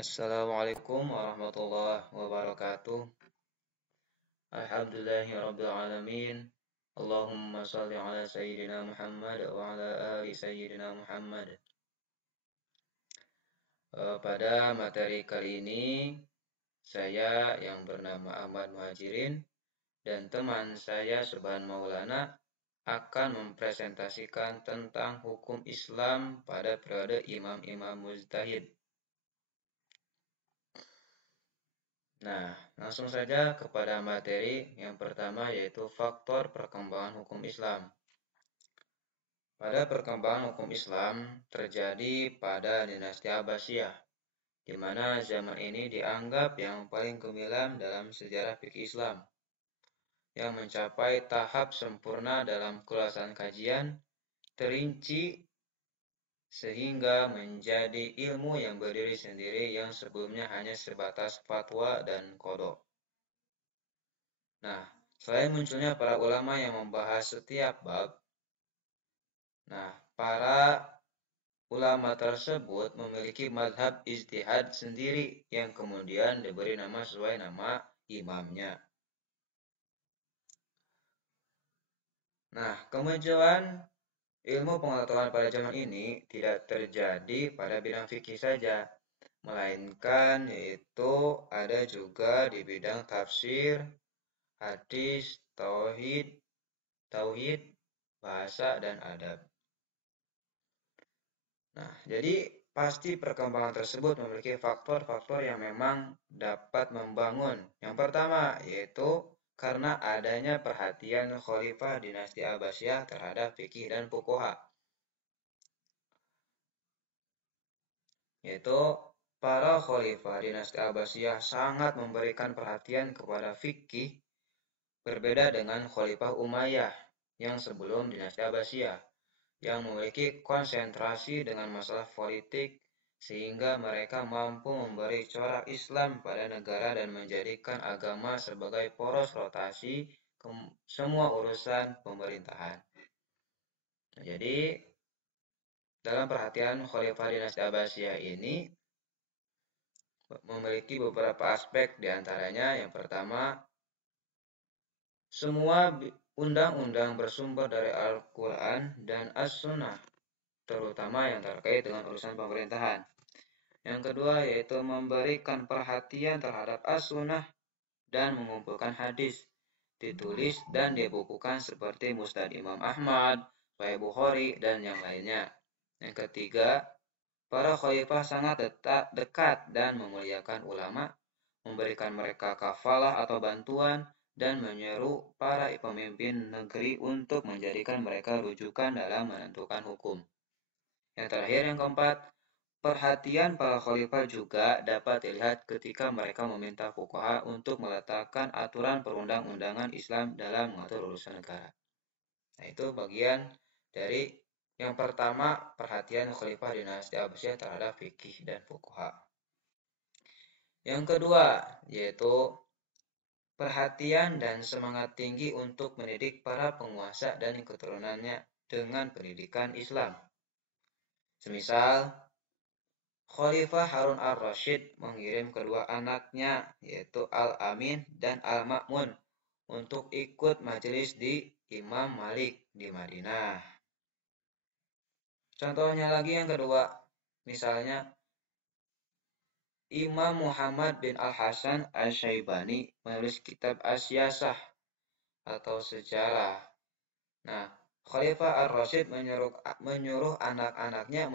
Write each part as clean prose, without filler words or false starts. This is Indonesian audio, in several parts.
Assalamualaikum warahmatullahi wabarakatuh. Alhamdulillahirabbil alamin. Allahumma shalli ala sayyidina Muhammad wa ala ali sayyidina Muhammad. Pada materi kali ini saya yang bernama Ahmad Muhajirin dan teman saya Subhan Maulana akan mempresentasikan tentang hukum Islam pada periode imam-imam mujtahid. Nah, langsung saja kepada materi yang pertama yaitu faktor perkembangan hukum Islam. Pada perkembangan hukum Islam terjadi pada dinasti Abbasiyah, di mana zaman ini dianggap yang paling gemilang dalam sejarah fikih Islam, yang mencapai tahap sempurna dalam keluasan kajian, terinci, sehingga menjadi ilmu yang berdiri sendiri yang sebelumnya hanya sebatas fatwa dan qadha. Nah, selain munculnya para ulama yang membahas setiap bab, para ulama tersebut memiliki madhab ijtihad sendiri yang kemudian diberi nama sesuai nama imamnya. Nah, kemajuan ilmu pengetahuan pada zaman ini tidak terjadi pada bidang fikih saja, melainkan yaitu ada juga di bidang tafsir, hadis, tauhid, bahasa, dan adab. Nah, jadi pasti perkembangan tersebut memiliki faktor-faktor yang memang dapat membangun. Yang pertama, yaitu karena adanya perhatian khalifah dinasti Abbasiyah terhadap fikih dan fuqaha. Yaitu para khalifah dinasti Abbasiyah sangat memberikan perhatian kepada fikih, berbeda dengan Khalifah Umayyah yang sebelum dinasti Abbasiyah, yang memiliki konsentrasi dengan masalah politik sehingga mereka mampu memberi corak Islam pada negara dan menjadikan agama sebagai poros rotasi semua urusan pemerintahan. Nah, jadi dalam perhatian Khalifah dinasti Abbasiyah ini memiliki beberapa aspek, diantaranya yang pertama, semua undang-undang bersumber dari Al-Quran dan As-Sunnah, terutama yang terkait dengan urusan pemerintahan. Yang kedua yaitu memberikan perhatian terhadap As-Sunnah dan mengumpulkan hadis, ditulis dan dibukukan seperti Musnad Imam Ahmad, Sahih Bukhari, dan yang lainnya. Yang ketiga, para khalifah sangat dekat dan memuliakan ulama, memberikan mereka kafalah atau bantuan, dan menyeru para pemimpin negeri untuk menjadikan mereka rujukan dalam menentukan hukum. Yang terakhir, yang keempat, perhatian para khalifah juga dapat dilihat ketika mereka meminta fuqaha untuk meletakkan aturan perundang-undangan Islam dalam mengatur urusan negara. Nah, itu bagian dari yang pertama, perhatian khalifah dinasti Abbasiyah terhadap fikih dan fuqaha. Yang kedua, yaitu perhatian dan semangat tinggi untuk mendidik para penguasa dan keturunannya dengan pendidikan Islam. Semisal, Khalifah Harun ar-Rasyid mengirim kedua anaknya, yaitu Al-Amin dan Al-Ma'mun, untuk ikut majelis di Imam Malik di Madinah. Contohnya lagi yang kedua, misalnya Imam Muhammad bin Al-Hasan Asy-Syaibani menulis kitab As-Siyasah atau sejarah. Nah, Khalifah ar-Rasyid menyuruh anak-anaknya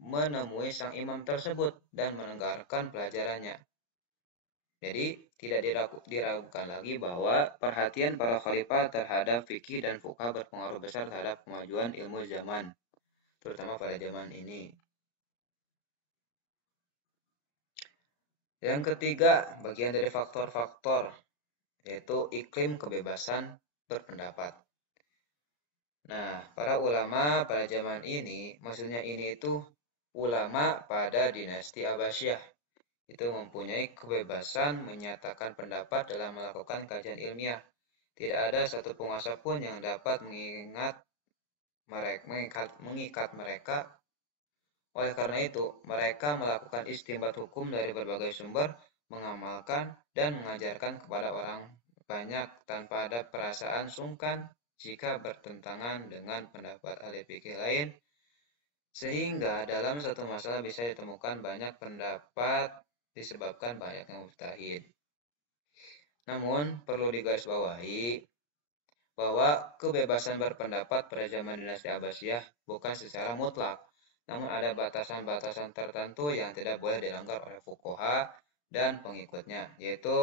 menemui sang imam tersebut dan mendengarkan pelajarannya. Jadi, tidak diragukan lagi bahwa perhatian para khalifah terhadap fikih dan fuqaha berpengaruh besar terhadap kemajuan ilmu zaman, terutama pada zaman ini. Yang ketiga, bagian dari faktor-faktor, yaitu iklim kebebasan berpendapat. Nah, para ulama pada zaman ini, maksudnya ini itu ulama pada dinasti Abbasiyah, itu mempunyai kebebasan menyatakan pendapat dalam melakukan kajian ilmiah. Tidak ada satu penguasa pun yang dapat mengikat mereka Oleh karena itu, mereka melakukan istinbat hukum dari berbagai sumber, mengamalkan dan mengajarkan kepada orang banyak tanpa ada perasaan sungkan jika bertentangan dengan pendapat ahli fikih lain, sehingga dalam satu masalah bisa ditemukan banyak pendapat disebabkan banyaknya mujtahid. Namun, perlu digarisbawahi bahwa kebebasan berpendapat pada zaman dinasti Abbasiyah bukan secara mutlak, namun ada batasan-batasan tertentu yang tidak boleh dilanggar oleh fuqaha dan pengikutnya, yaitu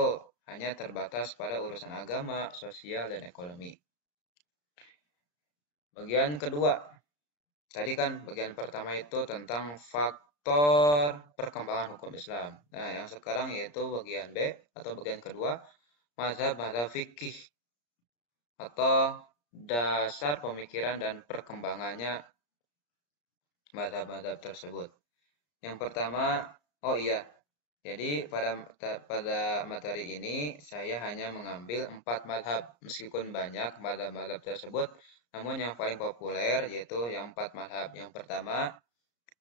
hanya terbatas pada urusan agama, sosial, dan ekonomi. Bagian kedua, tadi kan bagian pertama itu tentang faktor perkembangan hukum Islam. Nah, yang sekarang yaitu bagian B atau bagian kedua, mazhab-mazhab fikih atau dasar pemikiran dan perkembangannya mazhab-mazhab tersebut. Yang pertama, oh iya, jadi pada materi ini saya hanya mengambil 4 mazhab, meskipun banyak mazhab-mazhab tersebut, namun yang paling populer yaitu yang 4 mazhab. Yang pertama,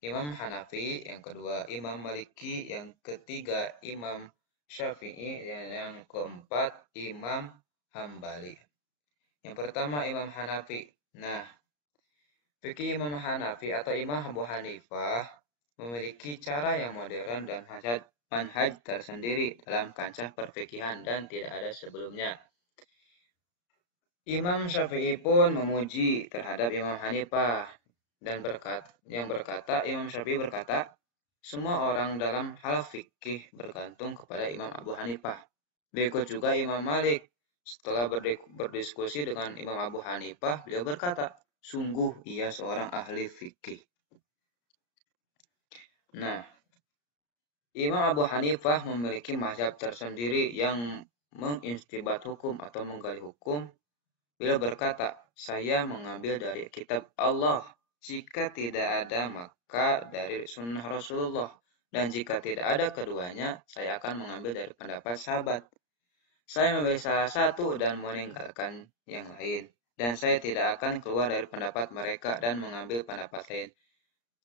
Imam Hanafi, yang kedua Imam Maliki, yang ketiga Imam Syafi'i, dan yang keempat Imam Hambali. Yang pertama Imam Hanafi. Nah, fikih Imam Hanafi atau Imam Abu Hanifah memiliki cara yang modern dan manhaj tersendiri dalam kancah perfikihan dan tidak ada sebelumnya. Imam Syafi'i pun memuji terhadap Imam Hanifah dan Imam Syafi'i berkata, semua orang dalam hal fikih bergantung kepada Imam Abu Hanifah. Berikut juga Imam Malik. Setelah berdiskusi dengan Imam Abu Hanifah, beliau berkata, sungguh ia seorang ahli fikih. Nah, Imam Abu Hanifah memiliki mazhab tersendiri yang mengistinbat hukum atau menggali hukum. Beliau berkata, saya mengambil dari kitab Allah. Jika tidak ada, maka dari sunnah Rasulullah. Dan jika tidak ada keduanya, saya akan mengambil dari pendapat sahabat. Saya memilih salah satu dan meninggalkan yang lain. Dan saya tidak akan keluar dari pendapat mereka dan mengambil pendapat lain.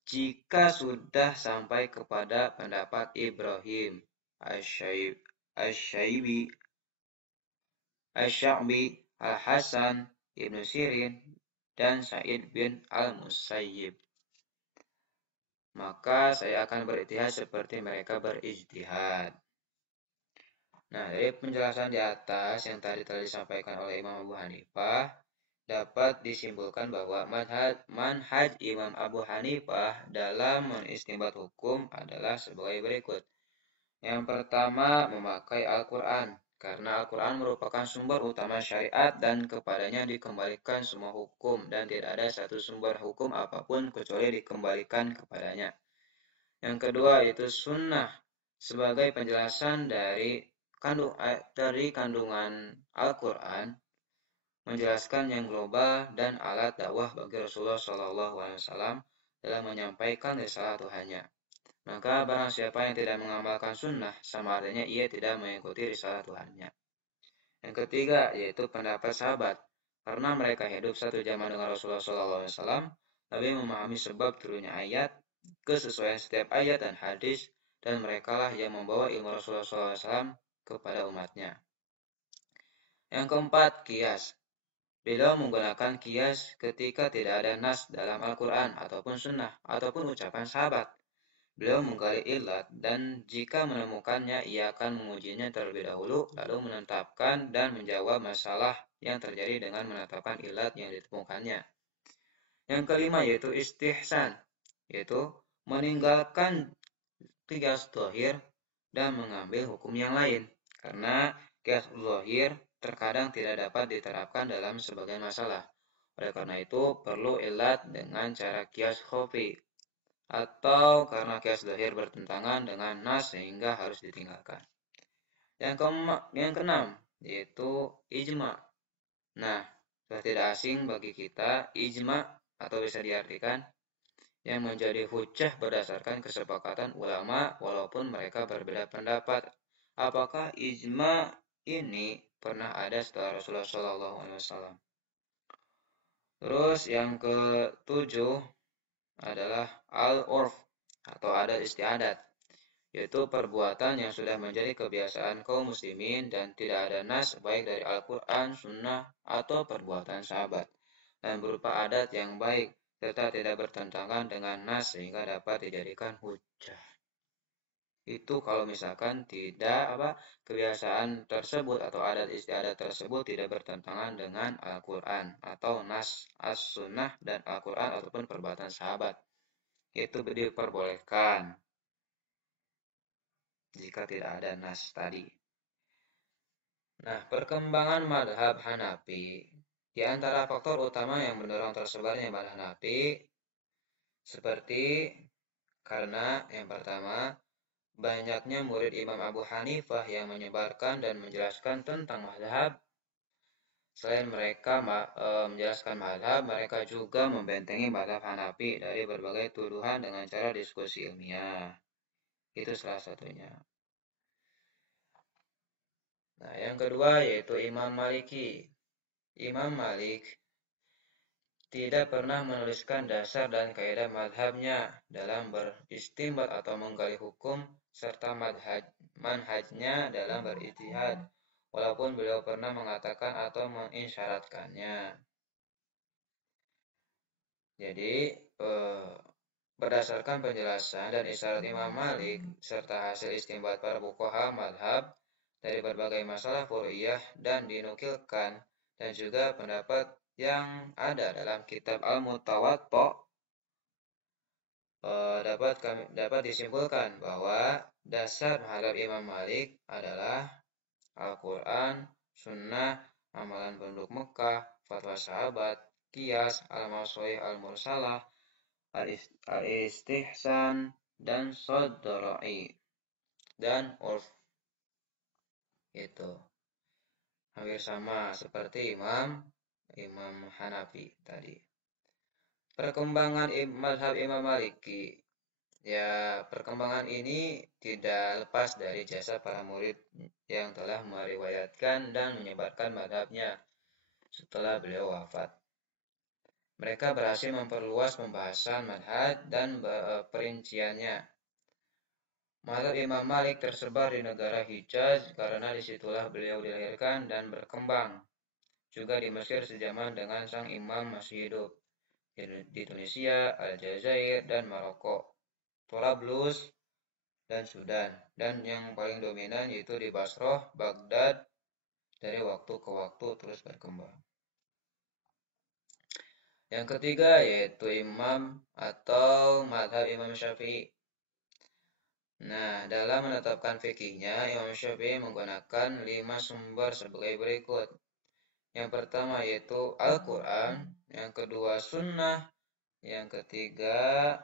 Jika sudah sampai kepada pendapat Ibrahim Asy-Syaibi, Asy-Sya'bi, Al-Hasan, Ibnu Sirin, dan Sa'id bin Al-Musayyib, maka saya akan berijtihad seperti mereka berijtihad. Nah, dari penjelasan di atas yang tadi telah disampaikan oleh Imam Abu Hanifah, dapat disimpulkan bahwa manhaj Imam Abu Hanifah dalam mengistinbat hukum adalah sebagai berikut. Yang pertama, memakai Al-Quran, karena Al-Quran merupakan sumber utama syariat dan kepadanya dikembalikan semua hukum dan tidak ada satu sumber hukum apapun kecuali dikembalikan kepadanya. Yang kedua, yaitu sunnah, sebagai penjelasan dari kandungan Al-Quran, menjelaskan yang global dan alat dakwah bagi Rasulullah SAW dalam menyampaikan risalah Tuhannya. Maka barang siapa yang tidak mengamalkan sunnah, sama artinya ia tidak mengikuti risalah Tuhannya. Yang ketiga, yaitu pendapat sahabat. Karena mereka hidup satu zaman dengan Rasulullah SAW, lebih memahami sebab turunnya ayat, kesesuaian setiap ayat dan hadis, dan merekalah yang membawa ilmu Rasulullah SAW kepada umatnya. Yang keempat, kias. Beliau menggunakan kias ketika tidak ada nas dalam Al-Quran ataupun sunnah ataupun ucapan sahabat. Beliau menggali ilat dan jika menemukannya ia akan mengujinya terlebih dahulu lalu menetapkan dan menjawab masalah yang terjadi dengan menetapkan ilat yang ditemukannya. Yang kelima yaitu istihsan, yaitu meninggalkan qiyas dhahir dan mengambil hukum yang lain. Karena qiyas dhahir terkadang tidak dapat diterapkan dalam sebagian masalah. Oleh karena itu perlu ilat dengan cara qiyas khafi, atau karena qiyas dhahir bertentangan dengan nas sehingga harus ditinggalkan. Yang keenam yaitu ijma. Nah, sudah tidak asing bagi kita ijma atau bisa diartikan yang menjadi hujjah berdasarkan kesepakatan ulama walaupun mereka berbeda pendapat. Apakah ijma ini pernah ada setelah Rasulullah SAW? Terus yang ketujuh adalah al-urf, atau adat istiadat, yaitu perbuatan yang sudah menjadi kebiasaan kaum muslimin dan tidak ada nas baik dari Al-Quran, Sunnah, atau perbuatan sahabat, dan berupa adat yang baik serta tidak bertentangan dengan nas sehingga dapat dijadikan hujjah. Itu kalau misalkan tidak kebiasaan tersebut atau adat istiadat tersebut tidak bertentangan dengan Al-Quran atau nas as-sunnah dan Al-Quran ataupun perbuatan sahabat, itu diperbolehkan jika tidak ada nas tadi. Nah, perkembangan madhab Hanafi, di antara faktor utama yang mendorong tersebarnya madhab Hanafi seperti karena yang pertama, banyaknya murid Imam Abu Hanifah yang menyebarkan dan menjelaskan tentang madhab. Selain mereka menjelaskan madhab, mereka juga membentengi madhab Hanafi dari berbagai tuduhan dengan cara diskusi ilmiah. Itu salah satunya. Nah, yang kedua yaitu Imam Maliki. Imam Malik tidak pernah menuliskan dasar dan kaidah madhabnya dalam beristimbat atau menggali hukum, serta manhajnya dalam berijtihad, walaupun beliau pernah mengatakan atau mengisyaratkannya. Jadi, berdasarkan penjelasan dan isyarat Imam Malik, serta hasil istimbat para fuqaha madhab dari berbagai masalah furu'iyah dan dinukilkan, dan juga pendapat yang ada dalam kitab Al-Mutawatta, dapat disimpulkan bahwa dasar madhab Imam Malik adalah Al-Quran, Sunnah, amalan penduduk Mekah, fatwa sahabat, qiyas, al-masolih al-mursalah, al-istihsan, dan sodoro'i, dan urf. Itu hampir sama seperti Imam Hanafi tadi. Perkembangan madhab Imam Maliki, ya, perkembangan ini tidak lepas dari jasa para murid yang telah meriwayatkan dan menyebarkan madhabnya setelah beliau wafat. Mereka berhasil memperluas pembahasan madhab dan perinciannya. Madhab Imam Malik tersebar di negara Hijaz karena disitulah beliau dilahirkan dan berkembang. Juga di Mesir sejaman dengan sang imam masih hidup. Di Tunisia, Aljazair, dan Maroko, Torablus, dan Sudan. Dan yang paling dominan yaitu di Basrah, Baghdad, dari waktu ke waktu terus berkembang. Yang ketiga yaitu imam atau madhab Imam Syafi'i. Nah, dalam menetapkan fikihnya, Imam Syafi'i menggunakan 5 sumber sebagai berikut. Yang pertama yaitu Al-Quran, yang kedua Sunnah, yang ketiga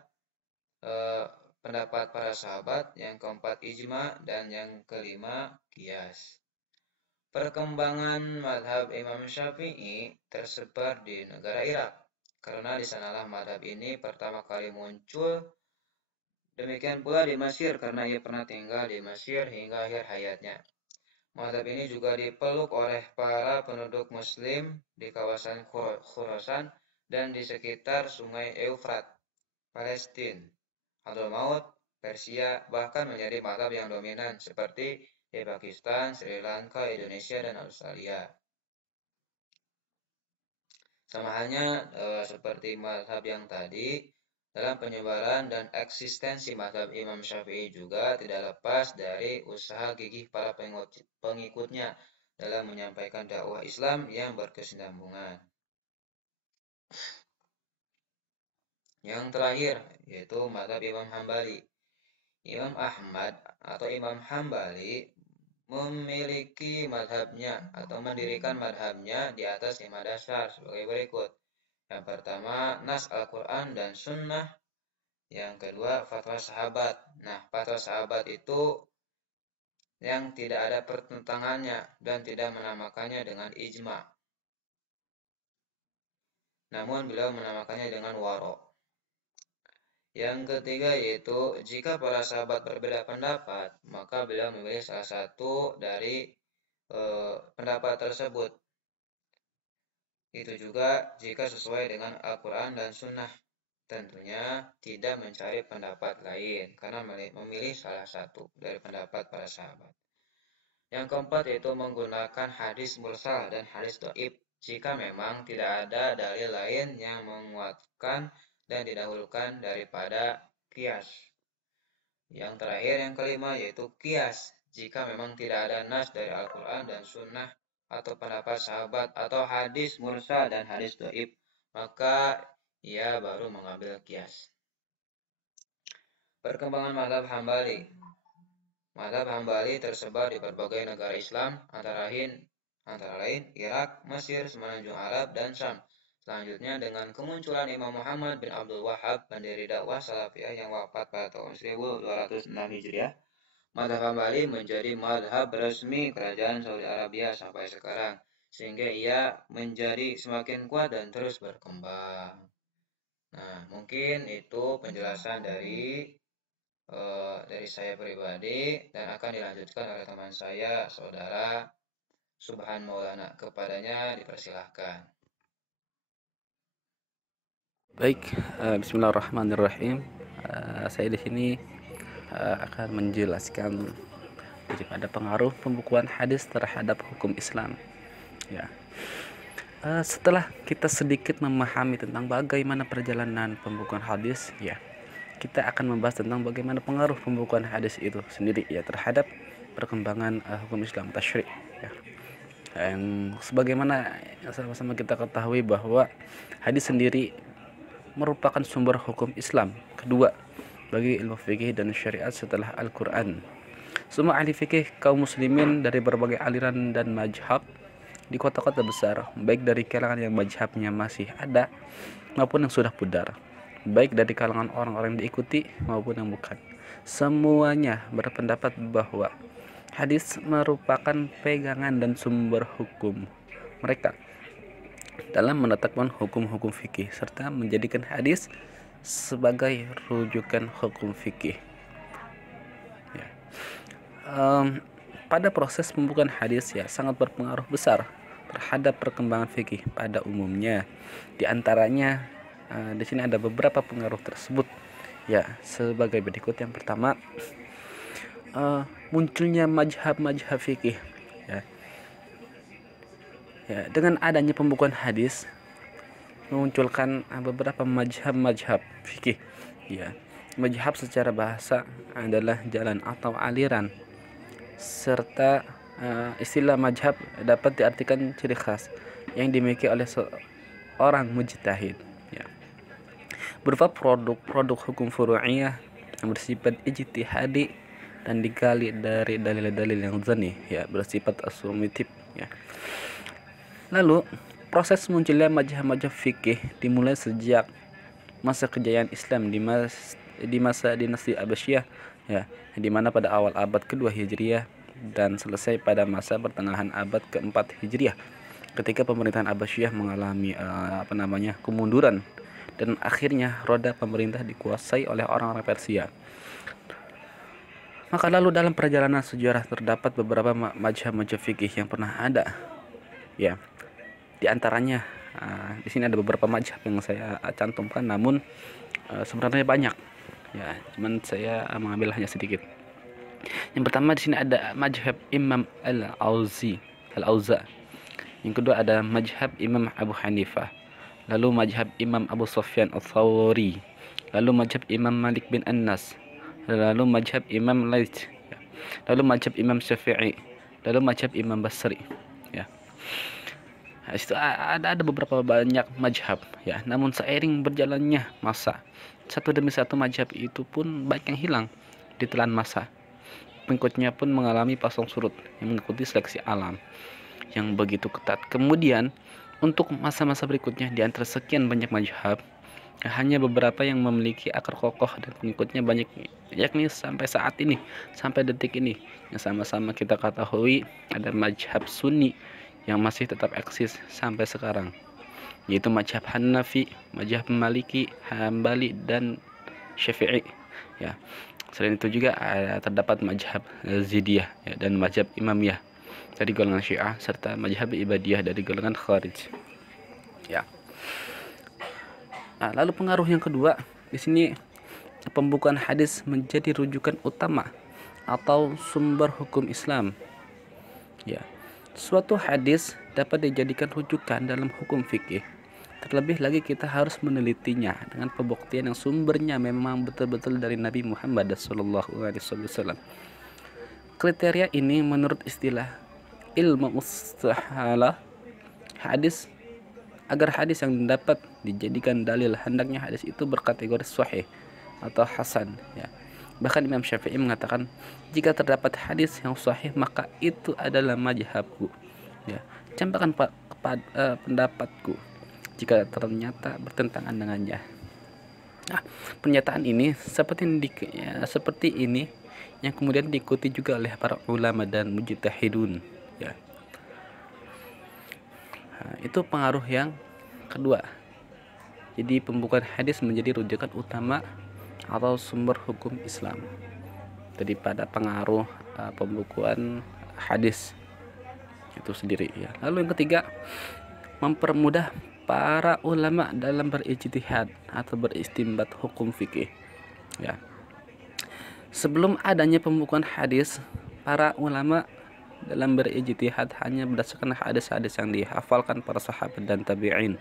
pendapat para sahabat, yang keempat ijma, dan yang kelima qiyas. Perkembangan madhab Imam Syafi'i tersebar di negara Irak, karena di sanalah madhab ini pertama kali muncul. Demikian pula di Mesir, karena ia pernah tinggal di Mesir hingga akhir hayatnya. Madhab ini juga dipeluk oleh para penduduk Muslim di kawasan Khurasan dan di sekitar Sungai Eufrat, Palestina, Hadramaut, Persia, bahkan menjadi madhab yang dominan seperti di Pakistan, Sri Lanka, Indonesia, dan Australia. Sama halnya seperti madhab yang tadi, dalam penyebaran dan eksistensi madhab Imam Syafi'i juga tidak lepas dari usaha gigih para pengikutnya dalam menyampaikan dakwah Islam yang berkesinambungan. Yang terakhir yaitu madhab Imam Hambali. Imam Ahmad atau Imam Hambali memiliki madhabnya atau mendirikan madhabnya di atas 5 dasar sebagai berikut. Yang pertama, nas Al-Quran dan Sunnah. Yang kedua, fatwa sahabat. Nah, fatwa sahabat itu yang tidak ada pertentangannya dan tidak menamakannya dengan ijma. Namun beliau menamakannya dengan waro. Yang ketiga yaitu jika para sahabat berbeda pendapat, maka beliau memilih salah satu dari pendapat tersebut. Itu juga jika sesuai dengan Al-Quran dan Sunnah. tentunya tidak mencari pendapat lain karena memilih salah satu dari pendapat para sahabat. Yang keempat yaitu menggunakan hadis mursal dan hadis dhaif jika memang tidak ada dalil lain yang menguatkan dan didahulukan daripada qiyas. Yang terakhir, yang kelima, yaitu qiyas jika memang tidak ada nas dari Al-Quran dan Sunnah atau pendapat sahabat atau hadis mursal dan hadis dhaif, maka ia baru mengambil qiyas. Perkembangan mazhab Hambali. Mazhab Hambali tersebar di berbagai negara Islam, antara lain Irak, Mesir, Semenanjung Arab, dan Syam. Selanjutnya, dengan kemunculan Imam Muhammad bin Abdul Wahhab, pendiri dakwah Salafiyah yang wafat pada tahun 1206 Hijriah, mazhab Hambali menjadi mazhab resmi kerajaan Saudi Arabia sampai sekarang, sehingga ia menjadi semakin kuat dan terus berkembang. Nah, mungkin itu penjelasan dari saya pribadi, dan akan dilanjutkan oleh teman saya, saudara Subhan Maulana. Kepadanya dipersilahkan. Baik, Bismillahirrahmanirrahim. Saya di sini akan menjelaskan daripada pengaruh pembukuan hadis terhadap hukum Islam. Ya, setelah kita sedikit memahami tentang bagaimana perjalanan pembukuan hadis, ya, kita akan membahas tentang bagaimana pengaruh pembukuan hadis itu sendiri, ya, terhadap perkembangan hukum Islam tasyri'. Ya. Yang sebagaimana sama-sama kita ketahui bahwa hadis sendiri merupakan sumber hukum Islam kedua bagi ilmu fikih dan syariat setelah Al-Quran. Semua ahli fikih kaum muslimin dari berbagai aliran dan mazhab di kota-kota besar, baik dari kalangan yang mazhabnya masih ada maupun yang sudah pudar, baik dari kalangan orang-orang yang diikuti maupun yang bukan, semuanya berpendapat bahwa hadis merupakan pegangan dan sumber hukum mereka dalam menetapkan hukum-hukum fikih serta menjadikan hadis sebagai rujukan hukum fikih. Ya. Pada proses pembukaan hadis, ya, sangat berpengaruh besar terhadap perkembangan fikih pada umumnya. Di antaranya di sini ada beberapa pengaruh tersebut, ya, sebagai berikut. Yang pertama, munculnya mazhab-mazhab fikih, ya. Ya, dengan adanya pembukuan hadis memunculkan beberapa mazhab fikih. Ya, mazhab secara bahasa adalah jalan atau aliran, serta istilah mazhab dapat diartikan ciri khas yang dimiliki oleh seorang mujtahid, ya, berupa produk hukum furu'iyah yang bersifat ijtihadi dan digali dari dalil-dalil yang zani, ya, bersifat asumtif, ya. Lalu proses munculnya mazhab-mazhab fikih dimulai sejak masa kejayaan Islam di masa dinasti Abbasiyah, ya, di mana pada awal abad kedua Hijriah dan selesai pada masa pertengahan abad keempat Hijriah, ketika pemerintahan Abbasiyah mengalami kemunduran dan akhirnya roda pemerintah dikuasai oleh orang-orang Persia. Maka lalu dalam perjalanan sejarah terdapat beberapa mazhab-mazhab fikih yang pernah ada, ya. Di antaranya di sini ada beberapa mazhab yang saya cantumkan, namun sebenarnya banyak, ya, cuman saya mengambil hanya sedikit. Yang pertama di sini ada mazhab Imam Al-Auza. Yang kedua ada mazhab Imam Abu Hanifah. Lalu mazhab Imam Abu Sufyan Ats-Tsauri. Lalu mazhab Imam Malik bin Anas. Lalu mazhab Imam Laits. Lalu mazhab Imam Syafi'i. Lalu mazhab Imam Basri, ya. Nah, itu ada beberapa banyak mazhab, ya. Namun seiring berjalannya masa, satu demi satu mazhab itu pun banyak yang hilang ditelan masa. Pengikutnya pun mengalami pasang surut yang mengikuti seleksi alam yang begitu ketat. Kemudian untuk masa-masa berikutnya, di antara sekian banyak mazhab, hanya beberapa yang memiliki akar kokoh dan pengikutnya banyak, yakni sampai saat ini, sampai detik ini, yang sama-sama kita ketahui ada mazhab Sunni yang masih tetap eksis sampai sekarang, yaitu mazhab Hanafi, mazhab Maliki, Hambali, dan Syafi'i, ya. Selain itu juga terdapat mazhab Zidiyah, ya, dan mazhab Imamiyah dari golongan Syiah, serta mazhab Ibadiyah dari golongan Khawarij, ya. Lalu pengaruh yang kedua di sini, pembukaan hadis menjadi rujukan utama atau sumber hukum Islam. Ya, suatu hadis dapat dijadikan rujukan dalam hukum fikih. Terlebih lagi kita harus menelitinya dengan pembuktian yang sumbernya memang betul-betul dari Nabi Muhammad SAW. Kriteria ini menurut istilah ilmu mustahalah hadis. Agar hadis yang dapat dijadikan dalil, hendaknya hadis itu berkategori sahih atau hasan, ya. Bahkan Imam Syafi'i mengatakan, jika terdapat hadis yang sahih maka itu adalah mazhabku, ya. Campakkan pendapatku jika ternyata bertentangan dengannya. Nah, pernyataan ini seperti ini yang kemudian diikuti juga oleh para ulama dan mujtahidun, ya. Itu pengaruh yang kedua. Jadi pembukaan hadis menjadi rujukan utama atau sumber hukum Islam daripada pengaruh pembukuan hadis itu sendiri, ya. Lalu yang ketiga, mempermudah para ulama dalam berijtihad atau beristinbat hukum fikih, ya. Sebelum adanya pembukuan hadis, para ulama dalam berijtihad hanya berdasarkan hadis-hadis yang dihafalkan para sahabat dan tabi'in.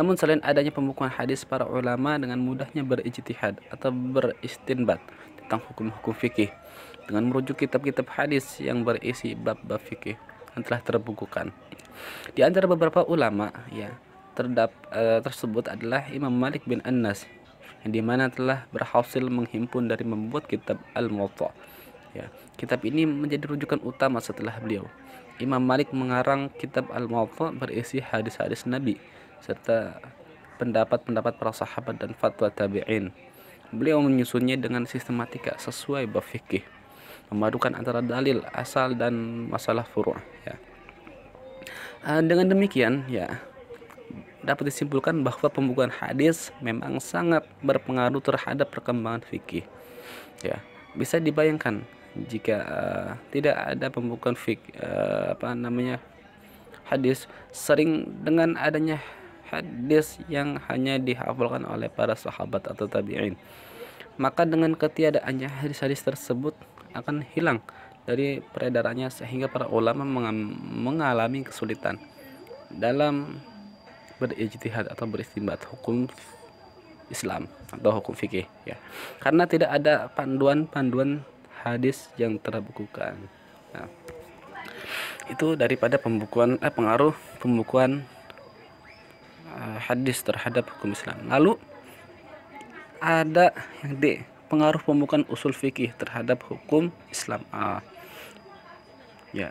Namun selain adanya pembukuan hadis, para ulama dengan mudahnya berijtihad atau beristinbat tentang hukum-hukum fikih dengan merujuk kitab-kitab hadis yang berisi bab-bab fikih yang telah terbukukan. Di antara beberapa ulama, ya, tersebut adalah Imam Malik bin Anas, yang dimana telah berhasil menghimpun dari membuat kitab Al-Muwatta. Ya, kitab ini menjadi rujukan utama setelah beliau. Imam Malik mengarang kitab Al-Muwatta berisi hadis-hadis Nabi serta pendapat-pendapat para sahabat dan fatwa tabi'in. Beliau menyusunnya dengan sistematika sesuai bab fikih, memadukan antara dalil asal dan masalah furu', ya. Dengan demikian, ya, dapat disimpulkan bahwa pembukuan hadis memang sangat berpengaruh terhadap perkembangan fikih, ya. Bisa dibayangkan jika tidak ada pembukuan hadis, sering dengan adanya hadis yang hanya dihafalkan oleh para sahabat atau tabi'in, maka dengan ketiadaannya hadis-hadis tersebut akan hilang dari peredarannya, sehingga para ulama mengalami kesulitan dalam berijtihad atau beristinbat hukum Islam atau hukum fikih, ya, karena tidak ada panduan-panduan hadis yang terbukukan. Nah, itu daripada pengaruh pembukuan hadis terhadap hukum Islam. Lalu ada yang pengaruh pembukuan usul fikih terhadap hukum Islam. Ya,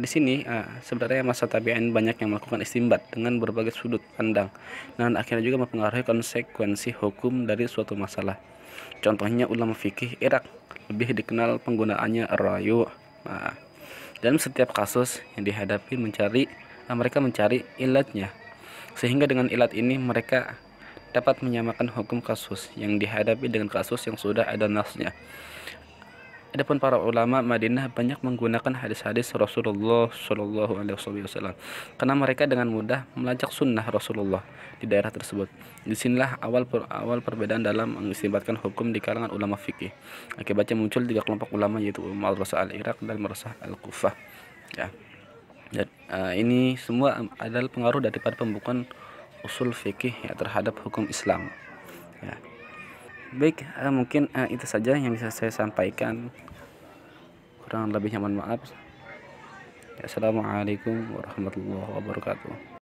di sini sebenarnya masa tabi'in banyak yang melakukan istinbat dengan berbagai sudut pandang, dan akhirnya juga mempengaruhi konsekuensi hukum dari suatu masalah. Contohnya ulama fikih Irak lebih dikenal penggunaannya ar-rayu'. Dalam setiap kasus yang dihadapi mereka mencari ilatnya, sehingga dengan ilat ini mereka dapat menyamakan hukum kasus yang dihadapi dengan kasus yang sudah ada nasnya. Adapun para ulama Madinah banyak menggunakan hadis-hadis Rasulullah Shallallahu Alaihi Wasallam karena mereka dengan mudah melacak sunnah Rasulullah di daerah tersebut. Disinilah awal perbedaan dalam mengistinbatkan hukum di kalangan ulama fikih. Akibatnya muncul 3 kelompok ulama, yaitu Madrasah Al-Iraq dan Madrasah Al-Kufah. Ya. Dan ini semua adalah pengaruh daripada pembukuan usul fikih, ya, terhadap hukum Islam. Ya. Baik, mungkin itu saja yang bisa saya sampaikan. Kurang lebihnya mohon maaf. Assalamualaikum warahmatullahi wabarakatuh.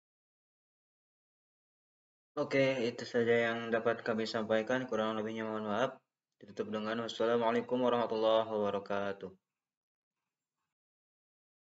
Oke, itu saja yang dapat kami sampaikan. Kurang lebihnya mohon maaf. Ditutup dengan wassalamualaikum warahmatullahi wabarakatuh.